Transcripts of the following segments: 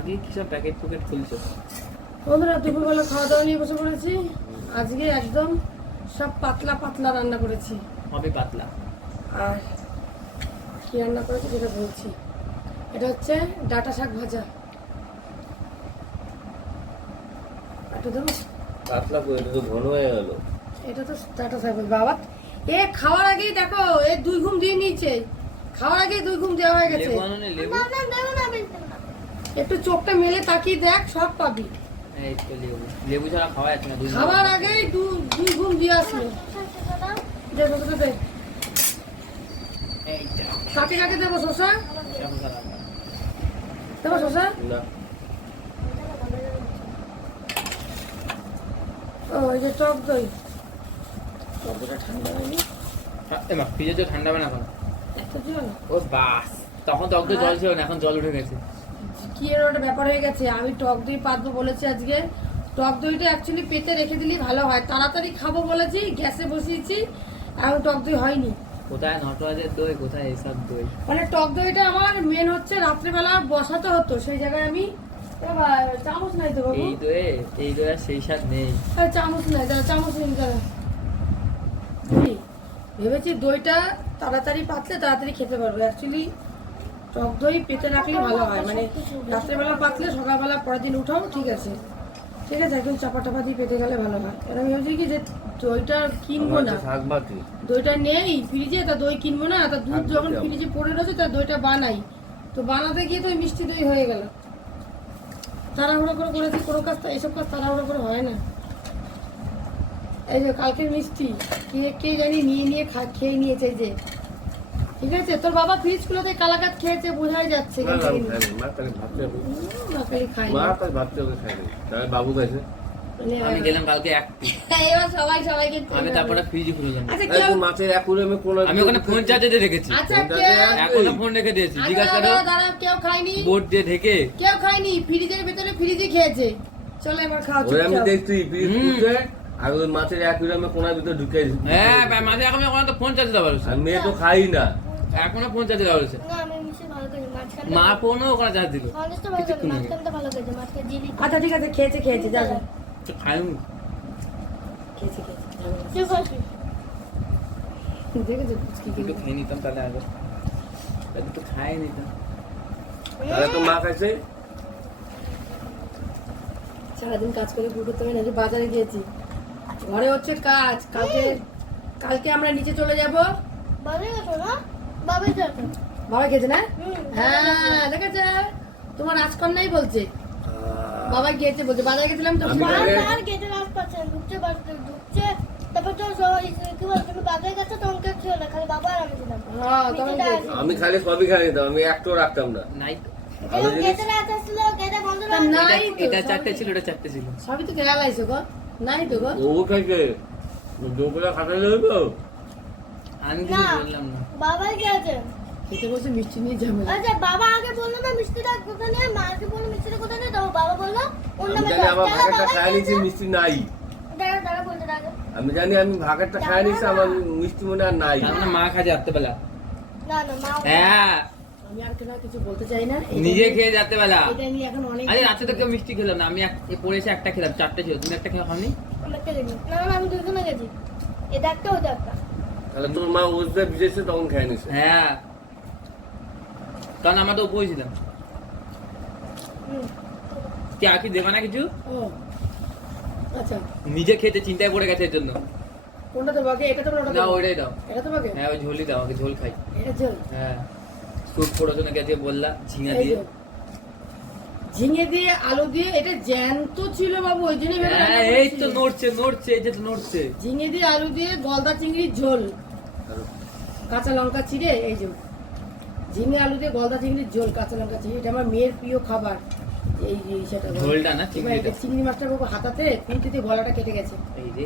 আগে কি সব প্যাকেট প্যাকেট খুলছো? বন্ধুরা দুপুরবেলা খাওয়া দাওয়া নিয়ে বসে পড়েছি। আজকে একদম সব পাতলা পাতলা রান্না করেছি। হবে পাতলা। আর কি রান্না করেছি সেটা বলছি। এটা হচ্ছে ডাটা শাক ভাজা। একটু দেবো? পাতলা করে এটা তো ঘন হয়ে গেল। এটা তো ডাটা শাক বাবা এ খাওয়ার আগেই দেখো এ দুই ঘুম দিয়ে নিয়েছে। খাওয়ার আগেই দুই ঘুম দেওয়া হয়ে গেছে। লেবু আনো নি, লেবু? একটু চোখটা মেলে তাকিয়ে দেখ সব পাবি। এই তো লেবু। লেবু ছাড়া খাওয়া যাচ্ছে না দুই খাওয়ার আগেই দু- দুই ঘুম দিয়ে আসলো। দে কাকে কাকে দেবো শশা। দেবো শশা? না। ও এই যে টক দই। টক দইটা ঠান্ডা হয়নি হ্যাঁ, ফ্রিজে তো ঠান্ডা হবে না এখন। ও বাস তখন তো অগ্ধ জল ছিল না এখন জল উঠে গেছে। কি এর একটা ব্যাপার হয়ে গেছে। আমি টক দই পাতবো বলেছি আজকে। টক দইটা অ্যাকচুয়ালি পেতে রেখে দিলেই ভালো হয়। তাড়াতাড়ি খাব বলেছি গ্যাসে বসিয়েছি আর টক দই হয়নি। কোথায় নটরাজের দই কোথায় এইসব দই? মানে টক দইটা আমার মেন হচ্ছে রাত্রেবেলা বসাতে হতো সেই জায়গায় আমি চামচ নাই তো এই দয়ে এই দই আর সেই স্বাদ নেই। চামচ নাই দাদা চামচ নিন দাদা ভেবেছি দইটা তাড়াতাড়ি পাতলে তাড়াতাড়ি খেতে পারব। অ্যাকচুয়ালি টক দই পেতে রাখলে ভালো হয়। মানে রাত্রেবেলা পাতলে সকালবেলা পরের দিন উঠাও ঠিক আছে। ঠিক আছে একদম চাপা টাপা দিয়ে পেতে গেলে ভালো হয়। এবার আমি ভাবছি কি যে দইটা কিনবো না। দইটা নেই ফ্রিজে তা দই কিনবো না। তা দুধ যখন ফ্রিজে পড়ে রয়েছে তা দইটা বানাই। তো বানাতে গিয়ে তো ওই মিষ্টি দই হয়ে গেল। তাড়াহুড়ো করে করেছি কোনো কাজ তো এইসব কাজ তাড়াহুড়ো করে হয় না। এই যে কালকের মিষ্টি কে কে জানি নিয়ে নিয়ে খা- খেয়ে নিয়েছে যে। ঠিক আছে তোর বাবা ফ্রিজ খুলে কালাকাত খেয়েছে বোঝাই যাচ্ছে। মা ভাবতে হবে খাই মা ভাবতে হবে তাহলে বাবু খাইছে? আমি গেলাম কালকে এক এবার সবাই সবাইকে আমি তারপরে ফ্রিজে খুললাম আচ্ছা এই কেউ তো মাছের অ্যাকুরিয়ামে কোন আমি ওখানে ফোন চার্জে দিয়ে রেখেছি। আচ্ছা কেউ দেয়া- এখনও ফোন রেখে দিয়েছি। আচ্ছা, জিজ্ঞাসা করো। দাঁড়া, দাঁড়া, কেউ খায়নি? বোর্ড দিয়ে ঢেকে। কেউ খায়নি? ফ্রিজের ভিতরে ফ্রিজে খেয়েছে। চলো এবার খাও ওই আমি দেখছি পিস হুম। আর ওই মাছের অ্যাকুরিয়ামে কোনার ভিতরে ঢুকে হ্যাঁ তো ফোন চার্জে দেওয়া হয়েছে। মেয়ে তো খাই না। এখনও ফোন চার্জে দেওয়া হয়েছে। না আমি মিশে ভালো করি মাঝখানটা মা ফোনও ওখানে চার্জ দিল। জিলি আচ্ছা ঠিক আছে খেয়েছে খেয়েছে যা খেয়েছে খেয়েছে দেখেছ খেয়ে নিতাম তাহলে আগে। খাই নিতাম। তাহলে তো মা খাইছে। সারাদিন কাজ করে পুরো করতে হবে না যে বাজারে গিয়েছি। ঘরে হচ্ছে কাজ। কালকে কালকে আমরা নিচে চলে যাব। গেছো না? বাবা খেয়েছে না? হ্যাঁ দেখেছে তোমার রাজকন্যাই বলছে। বাবা গিয়েছে বলছে বাজারে গেছিলাম তো। আমি খালি হ্যাঁ খালি সবই খাই নিতাম আমি একটাও রাখতাম না। এটা- চারটে ছিল এটা চারটে ছিল। সবই তো খেয়াল আইসো গো। নাই তো গো। ও খাইছে দুপুরে খাটাইলে হইব? আমি কিছু। বললাম না। বাবাই গেছে খেতে বসে মিষ্টি নিয়ে ঝামেলা। আচ্ছা বাবা আগে বলল না মিষ্টিটা কোথায় নেই মা আগে বলল মিষ্টিটা কোথায় নেই তখন বাবা বলল অন্য মেয়ে জানি আমার ভাগেরটা বাবা নিয়েছি মিষ্টি নাই। আমি জানি আমি ভাগেরটা খাই নিয়েছি আমার মিষ্টি মনে আর নাই। তার মানে মা না না মা হ্যাঁ। আমি আর কেন কিছু বলতে চাই না? নিজে খেয়ে এটা নিয়ে এখন অনেক আরে রাত্রে তো কেউ মিষ্টি খেলাম না। আমি এক- এ একটা খেলাম চারটে ছিল। তুমি একটা খেয়ে খাওনি? আমি একটা গেছি না। না আমি দুজনে গেছি এটা একটা ওটা একটা। তাহলে তোর মা ভিজেছে তখন খাই নিছে। হ্যাঁ। কারণ আমরা তো উপরে ছিলাম। কি আর দেবে না কিছু? আচ্ছা। নিজে খেতে চিন্তায় পড়ে গেছে এর জন্য। কোনটা তো বাকি এটা তো না ওইটাই দাও। এটা তো বাকি হ্যাঁ ওই ঝোলই দাও আমাকে ঝোল খাই। এটা চল হ্যাঁ। স্যুপ না গেছে বললা ঝিঙা দিয়ে। ঝিঙে দিয়ে আলু দিয়ে এটা জ্যান্ত ছিল বাবু ওই রান্না হ্যাঁ এই তো নড়ছে নড়ছে এই যে তো নড়ছে। ঝিঙে দিয়ে আলু দিয়ে গলদা চিংড়ির ঝোল। কাঁচা লঙ্কা চিড়ে এই যে ঝিঙে আলু দিয়ে গলদা চিংড়ির ঝোল কাঁচা লঙ্কা চিড়ে এটা আমার মেয়ের প্রিয় খাবার। এই সেটা ঝোলটা না এটা চিংড়ি মাছটা বাবু হাতাতে খুঁটিতে গলাটা কেটে গেছে। এই যে।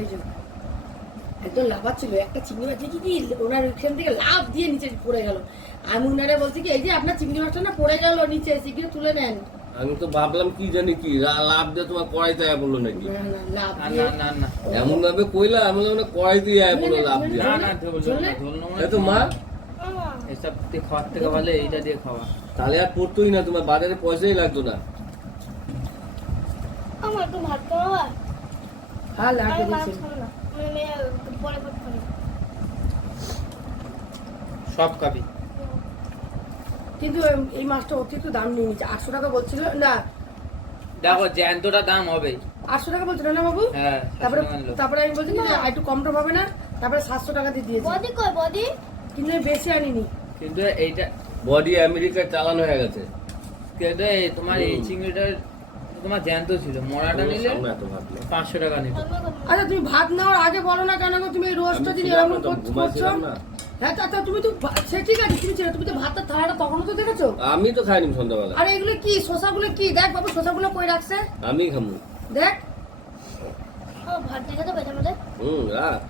এই যে। একদম লাফাচ্ছিল। একটা চিংড়ি মাছ দেখি কি ওনার ওইখান থেকে লাভ দিয়ে নিচে পড়ে গেল। আমি উনারে বলছি কি এই যে আপনার চিংড়ি মাছটা না পড়ে গেল নিচে শীঘ্র তুলে নেন। আমি তো ভাবলাম কি জানি কি লাভ দিয়ে তোমার কড়াইতে আয়া বলল নাকি? এমন ভাবে কইলা আমি বললাম না কড়াইতে আয়া বলল লাভ দিয়ে। তো মা। দিয়ে খাওয়ার থেকে ভালো এইটা দিয়ে খাওয়া। তাহলে আর পড়তোই না তোমার বাজারে পয়সাই লাগতো না। আমার একটু ভাত খাওয়া হ্যাঁ। লাগবে মানে পরে সব খাবি। কিন্তু এই- মাছটা অতিরিক্ত দাম নিয়ে নিচ্ছে আটশো টাকা বলছিল না। দেখো জ্যান্তটা দাম হবে। আটশো টাকা বলছিল না বাবু? হ্যাঁ তারপরে। তারপরে আমি বলছি যে একটু কম টম হবে না তারপরে সাতশো টাকা দিয়ে দিয়েছি। বদি কই বদি? কিন্তু আমি বেশি আনিনি। কিন্তু এইটা বডি আমেরিকায় চালানো হয়ে গেছে। কিন্তু এই তোমার এই চিংড়িটার তোমার জ্যান্ত ছিল। মরাটা নিলে না। পাঁচশো টাকা নিবে আমি খাব না। আচ্ছা তুমি ভাত নেওয়ার আগে বলো না কেন গো তুমি এই রোজটা দিন এরকম করছ? না। হ্যাঁ তা তা তুমি তো সে ঠিক আছে তুমি ছিল তুমি তো ভাতটা থালাটা তখনও তো দেখেছ? আমি তো খাইনি সন্ধ্যাবেলা। আরে এগুলো কি শশাগুলো কি? দেখ বাবু শশাগুলো কই রাখছে? আমি খামু। দেখ। ভাত দেখে তো পেটে মধ্যে হুম রাখ।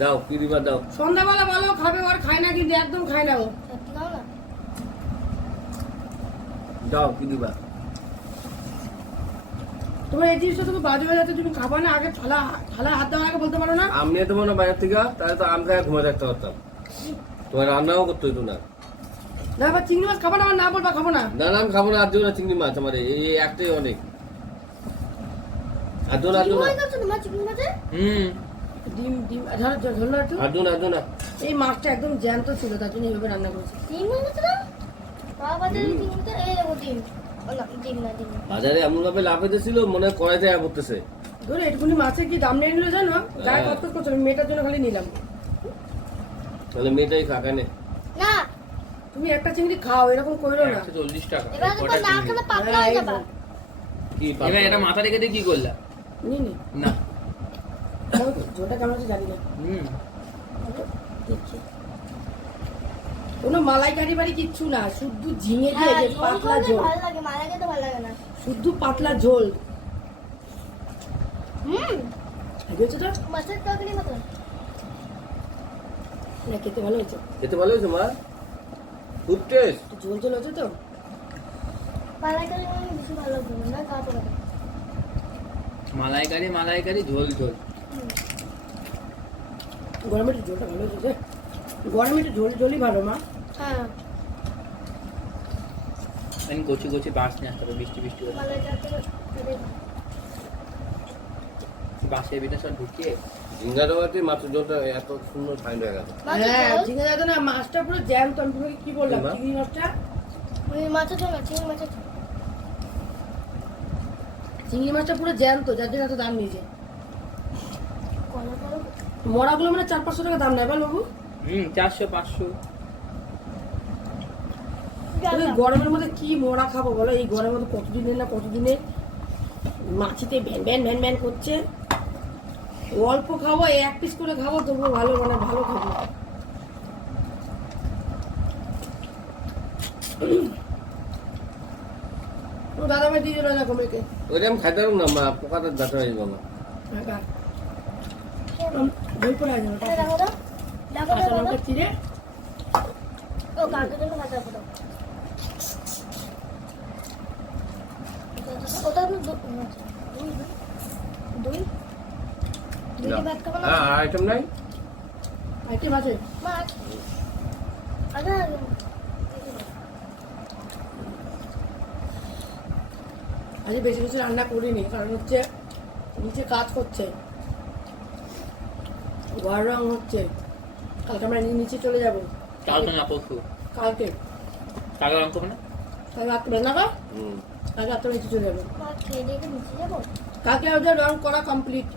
দাও কি দিবা দাও। সন্ধ্যাবেলা বলো খাবে আর খায় না কিন্তু একদম খায় না ও। দাও কি দিবা তোমার এই জিনিসটা তুমি বাজে হয়ে যাচ্ছে তুমি খাবা না? আগে থালা থালা হাত দেওয়ার আগে বলতে পারো না? আমি তো মনে হয় বাইরে থেকে তাহলে তো আম খায় ঘুমে থাকতে পারতাম। তোমার রান্নাও করতে হইতো না। না বা চিংড়ি মাছ খাব না আমার না বলবা খাব না। না না আমি খাব না আর দিও না চিংড়ি মাছ আমার এই একটাই অনেক। আর দো না হুম। ডিম ডিম ধর ধর না একটু আর দো না আর না। এই মাছটা একদম জ্যান্ত ছিল তার জন্য এইভাবে রান্না করেছি। ডিম আছে না? বাবা বাজারে ডিম আছে এই ডিম। ও না ডিম না ডিম। না বাজারে এমন ভাবে লাভ হইতেছিল মনে হয় কড়াইতে আয়া পড়তেছে। ধরে এটুকুনি মাছের কি দাম নিয়ে নিল জানো? গায়ে হ্যাঁ। কত করছ আমি মেয়েটার জন্য খালি নিলাম। তাহলে মেয়েটাই খাকানে না। তুমি একটা চিংড়ি খাও এরকম করো না। একশো চল্লিশ টাকা। এবার তোমার না? খেলে পাতলা হ্যাঁ, যাবে। তো। কি এবার এটা মাথা রেখে দিয়ে কি করলা? নি না। তো, ঝোলটা কেমন আছে জানি না। হুম। দেখি। কোনো মালাইকারি বাড়ি কিচ্ছু না শুধু ঝিঙে দিয়ে হ্যাঁ যে ঝোল পাতলা ঝোল। ভালো লাগে খেতে ভালো লাগে না। শুধু পাতলা ঝোল। হুম। তো? মাছের তরকারি মতো। না খেতে ভালো হয়েছে। খেতে ভালো হয়েছে মা? খুব টেস্ট একটু ঝোল ঝোল হয়েছে তো? মালাইকারি আমার বেশি ভালো লাগে না? খাওয়া মালাইকারি মালাইকারি ঝোল ঝোল। গরমে একটু ঝোলটা ভালো হয়েছে যে। গরমে একটু ঝোল ঝোলই ভালো মা। হ্যাঁ। আমি কচি কচি বাঁশ নিয়ে আসতে হবে বৃষ্টি বৃষ্টি বাঁশের ভিতরে সব ঢুকিয়ে মাছের ঝোলটা এত সুন্দর ফাইন হয়ে গেছে হ্যাঁ ঝিঙে না মাছটা পুরো জ্যান্ত আমি তোমাকে কি বললাম চিংড়ি মাছটা? মাছের ঝোল চিংড়ি মাছের চিংড়ি মাছটা পুরো জ্যান্ত যার জন্য এত দাম নিয়েছে। মরাগুলো মানে চার পাঁচশো টাকা দাম নেয় বল বাবু হুম চারশো পাঁচশো। গরমের মধ্যে কি মরা খাব বলো? এই গরমের মধ্যে কতদিনের না কতদিনে মাছিতে ভ্যান ভ্যান ভ্যান ভ্যান করছে? অল্প খাব এই এক পিস করে খাব তবুও ভালো মানে ভালো খাব। ও দাদা ভাই দিয়ে না খাইতে পারব মা পোকাটা হয়ে যাব। বই পড়ে কাঁচা লঙ্কা চিড়ে। ও জন্য ওটা দু- দুই দুই দুই কি ভাত খাব না হ্যাঁ আইটেম নাই? আইটেম আছে মাছ আচ্ছা আজ বেশি কিছু রান্না করিনি কারণ হচ্ছে নিচে কাজ করছে। ঘর রং হচ্ছে। কালকে আমরা নিচে চলে যাব। কালকে না পরশু। কালকে। কালকে রং করবে না? কালকে রাত্রে না গো? রাত্রে নিচে চলে যাব। কালকে ওদের রং করা কমপ্লিট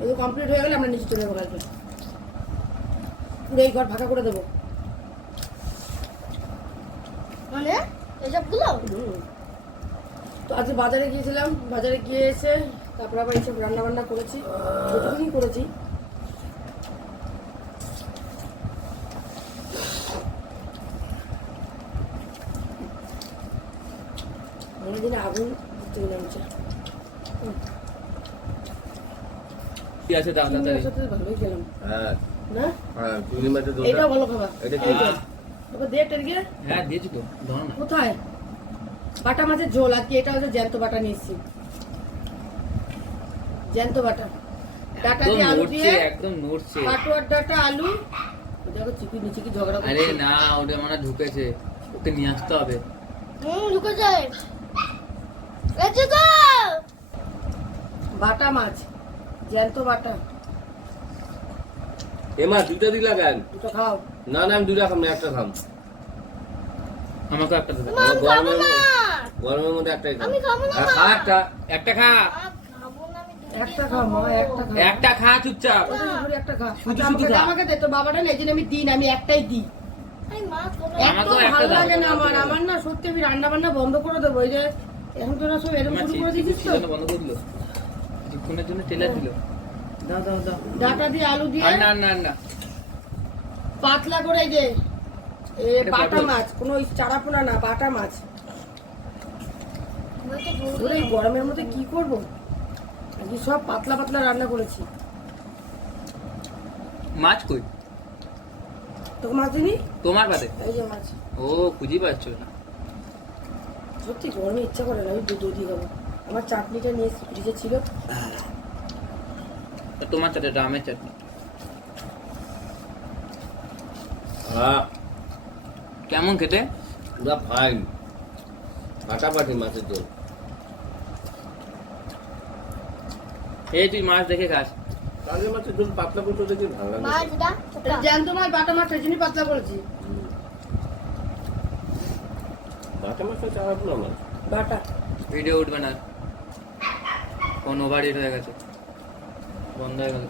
ওদের কমপ্লিট হয়ে গেলে আমরা নিচে চলে যাব কালকে। পুরো এই ঘর ফাঁকা করে দেবো। মানে এসবগুলো হুম। তো আজকে বাজারে গিয়েছিলাম বাজারে গিয়ে এসে তারপর আবার এইসব রান্না বান্না করেছি যেটুকুনি করেছি। অনেকদিন আগুন ধরতে গেলাম হচ্ছে। কি আছে ভালোই খেলাম। হ্যাঁ। না? হ্যাঁ ভালো খাবার। এটা কি? দে টেরগে হ্যাঁ দিয়েছি তো না। কোথায়? বাটা মাছের ঝোল আজকে এটা হচ্ছে জ্যান্ত বাটা নিয়ে জ্যান্ত বাটা। ডাটা একদম দিয়ে আলু দিয়ে একদম নড়ছে। পাটোয়ার ডাটা আলু। দেখো চিকি নিচে কি ঝগড়া আরে না ওটা মানে ঢুকেছে। ওকে নিয়ে আসতে হবে। হুম ঢুকে যায় এই তো! বাটা মাছ। জ্যান্ত বাটা। এমা দুইটা দিলা কেন? দুটো খাও। না না আমি দুইটা খাম না একটা খাম। আমাকে একটা দেবে মা আমি খাব না। গরমের মধ্যে একটাই খাম আমি খাব না খা একটা। একটা খা। মা, খাব না আমি দুটো একটা খাও মা একটা খাও। একটা খা চুপচাপ। একটা খা। শুধু আচ্ছা, শুধু আমাকে খা। দে, আমাকে দে তোর বাবাটা নেই জন্য আমি দিই না আমি একটাই দিই। ভালো লাগে না আমার আমার না সত্যি আমি রান্না বান্না বন্ধ করে দেবো এই যে এখন তোরা সব এরকম শুরু করে দিচ্ছিস তো। বন্ধ করল কিছুক্ষণের জন্য টেলার দিল। দাও দাও দাও। ডাটা দিয়ে আলু দিয়ে আর না না না। পাতলা করে যে এ বাটা মাছ কোনো চারাপোনা না বাটা মাছ। ওরে গরমের মধ্যে কি করব? আজকে সব পাতলা পাতলা রান্না করেছি। মাছ কই? তোকে মাছ দিনি তোমার বাদে। এই যে মাছ। ও খুঁজি পাচ্ছ না। সত্যি গরমে ইচ্ছা করে না আমি দুধ দিয়ে খাব। আমার চাটনিটা নিয়ে ফ্রিজে ছিল। তোমার চাটে ডামের চাটনি। হ্যাঁ। কেমন খেতে? পুরা ফাইন ফাটাফাটি মাছের ঝোল এই তুই মাছ দেখে খাস। কালকে মাছের ঝোল পাতলা করতে দেখি ভালো লাগে। জ্যান্ত মাছ বাটা মাছ এই জন্যই পাতলা করেছি। বাটা মাছটা না মাছ বাটা। ভিডিও উঠবে না। ফোন ওভার হিট হয়ে গেছে। বন্ধ হয়ে গেল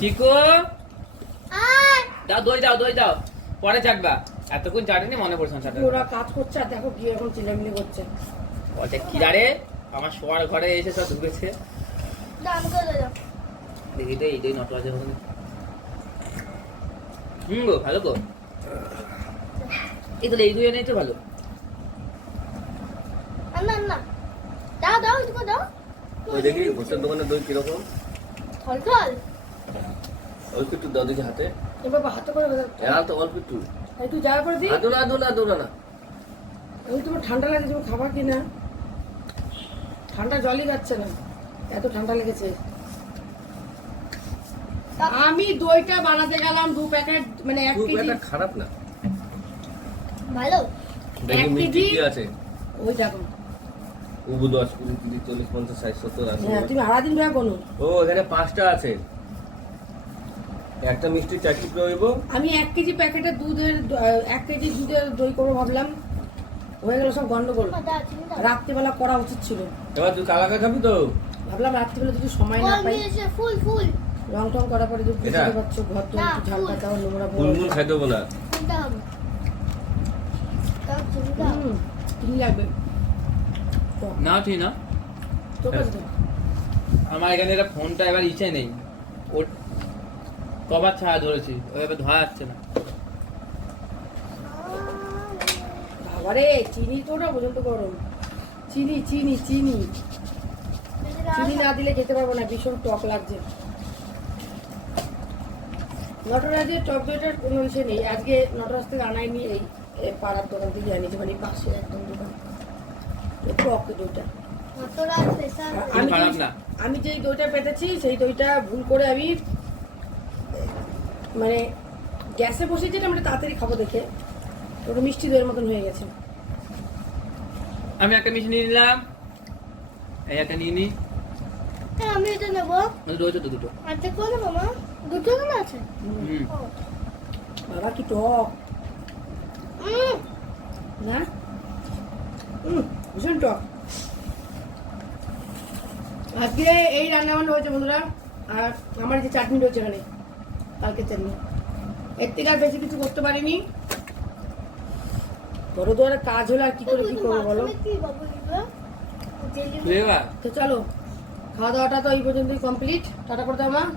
চিকু! দাও দই দাও দই দাও। পরে চাটবা। এতক্ষণ চাটেনি মনে পড়ছে না ওরা কাজ করছে আর দেখো গিয়ে এখন চিল্লামিলি করছে। বলছে কি জারে আমার শোয়ার ঘরে এসে সব ঢুকেছে? দেখি তো এই দই নট আছে হুম গো ভালো গো। এই তো এই দই এনেছে ভালো। না না দাও দাও একটু দাও। ওই দেখি দোকানের দই কীরকম? ফল ফল অল্প একটু দাও দেখি হাতে। বাবা হাতে করে তো অল্প একটু। এই তুই দিই না আমি তোমার ঠান্ডা লাগে তুমি খাবার কি না? ঠান্ডা জলই যাচ্ছে না। এত ঠান্ডা লেগেছে। আমি দইটা বানাতে গেলাম দু প্যাকেট মানে এক কেজি। খারাপ না। ভালো? দেখি মিষ্টি কি আছে? ওই দেখো। উবু দশ কুড়ি তিরিশ চল্লিশ পঞ্চাশ ষাট সত্তর আশি হ্যাঁ তুমি সারাদিন ব্যাগ কোনো ও এখানে পাঁচটা আছে। একটা মিষ্টি চার টুকরো হইব আমি এক কেজি প্যাকেটের দুধের এক কেজি দুধের দই করব ভাবলাম। হয়ে গেল সব গন্ডগোল। রাত্রিবেলা করা উচিত ছিল। এবার তুই কালাকা খাবি তো? ভাবলাম রাত্রিবেলা যদি সময় না পাই। ফুল ফুল। রং টং করার পরে যদি বুঝতে পারছ ঘর তো ঝাল ফুল। পাতা নোংরা খাই দেবো না। লাগবে না তুই না। আমার এখানে একটা ফোনটা এবার ইচ্ছে নেই ওর কবার ছায়া ধরেছি ওইভাবে ধোয়া যাচ্ছে না বাবারে চিনি তো না পর্যন্ত গরম চিনি চিনি চিনি চিনি না দিলে খেতে পারব না ভীষণ টক লাগছে নটরাজের টক দইটার কোনো ইসে নেই আজকে নটরাজ থেকে আনাইনি এই পাড়ার দোকান থেকে আনিয়েছে মানে পাশে একদম দোকান। টক দইটা। আমি খারাপ যেই- না। আমি যেই দইটা পেতেছি সেই দইটা ভুল করে আমি মানে গ্যাসে বসেছি আমরা তাড়াতাড়ি খাব দেখে ওটা মিষ্টি দইয়ের মতন হয়ে গেছে। আমি একটা মিষ্টি নিয়ে নিলাম। এই একটা নিয়ে নি। হ্যাঁ আমি এটা নেব। রয়েছে তো দুটো। আচ্ছা কোন নেব মা। দুটো কেন আছে? বাবা কি টক। না হুম ভীষণ টক। আজকে এই রান্না বান্না হয়েছে বন্ধুরা আর আমার যে চাটনি রয়েছে এখানে কালকে চাটনি। এর থেকে আর বেশি কিছু করতে পারিনি। বড় দুয়ারে কাজ হলে আর কি করে কি করব বলো? তো চলো খাওয়া দাওয়াটা তো এই পর্যন্তই কমপ্লিট টাটা করতে হয়।